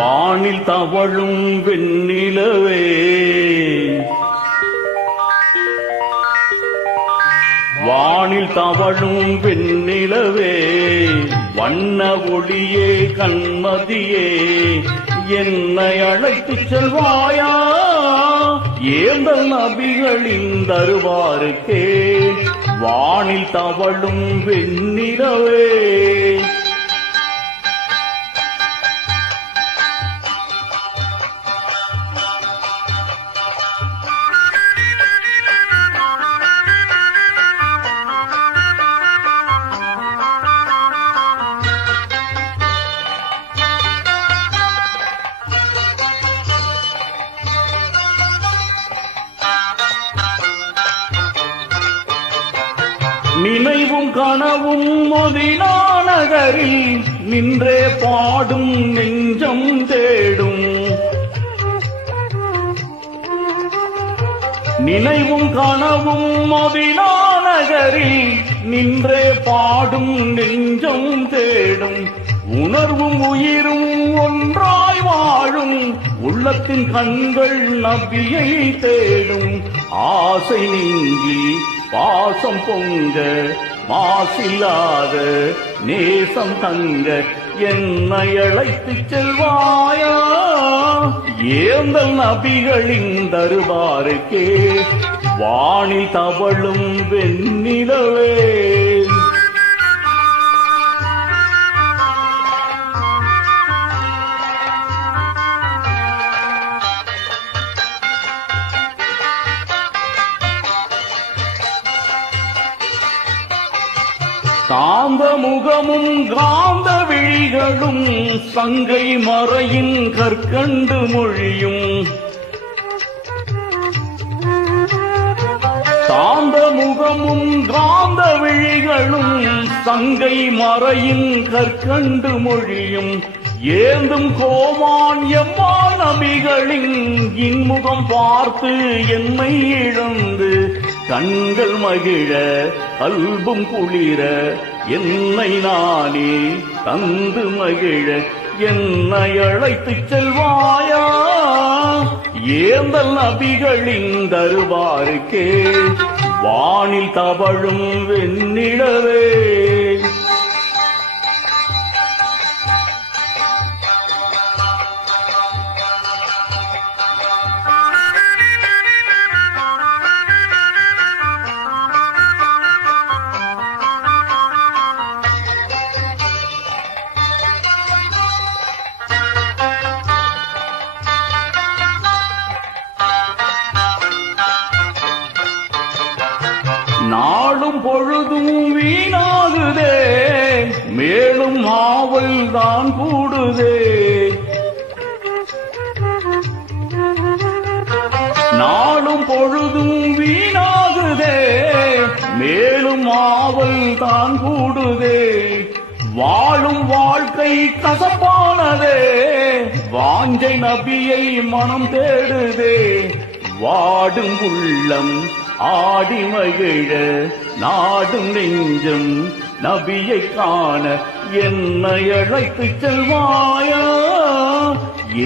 வானில் தவழும் வெண்ணிலவே, வானில் தவழும் வெண்ணிலவே, வண்ண ஒளியே கண்மதியே, என்னை அழைத்துச் செல்வாயா ஏந்தல் நபிகளின் தருவாருக்கே. வானில் தவழும் வெண்ணிலவே, நினைவும் கனவும் மொதினா நகரில் நின்றே பாடும் நெஞ்சம் தேடும். நினைவும் கனவும் மொதினா நகரில் நின்றே பாடும் நெஞ்சம் தேடும். உணர்வும் உயிரும் ஒன்றாய் வாழும் உள்ளத்தின் கண்கள் நபியை தேடும். ஆசை நீங்கி பாசம் பொங்க மாசில்லாத நேசம் தங்க என்னை அழைத்துச் செல்வாயா ஏந்தல் நபிகளின் தருவாருக்கே. வானில் தவழும் வெண்ணிலவே, காந்த முகமும் காந்த விழிகளும் சங்கை மறையின் கற்கண்டு மொழியும். காந்த முகமும் காந்த விழிகளும் சங்கை மறையின் கற்கண்டு மொழியும். ஏந்தும் கோமான் எம்மான் நபிகளின் இன்முகம் பார்த்து என்னை இழந்து கண்கள் மகிழ கல்பும் குளிர என்னை நானே தந்து மகிழ என்னை அழைத்துச் செல்வாயா ஏந்தல் நபிகளின் தருவாருக்கே. வானில் தவழும் வெண்ணிலவே, நாளும் பொழுதும் வீணாகுதே மேலும் ஆவல் தான் கூடுதே. நாளும் பொழுதும் வீணாகுதே மேலும் ஆவல் தான் கூடுதே. வாழும் வாழ்க்கை கசப்பானதே வாஞ்சை நபியை மனம் தேடுதே. வாடும் உள்ளம் ஆடி மகிழ நாடும் நெஞ்சம் நபியை காண என்னை அழைத்துச் செல்வாயா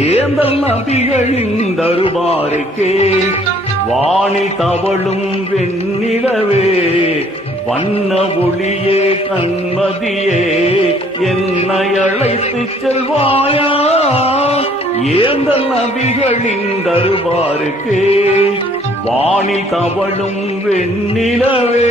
ஏந்தல் நபிகளின் தருவாருக்கே. வானில் தவழும் வெண்ணிலவே, வண்ண ஒளியே கண்மதியே, என்னை அழைத்துச் செல்வாயா ஏந்தல் நபிகளின் தருவாருக்கே. வானில் தவழும் வெண்ணிலவே.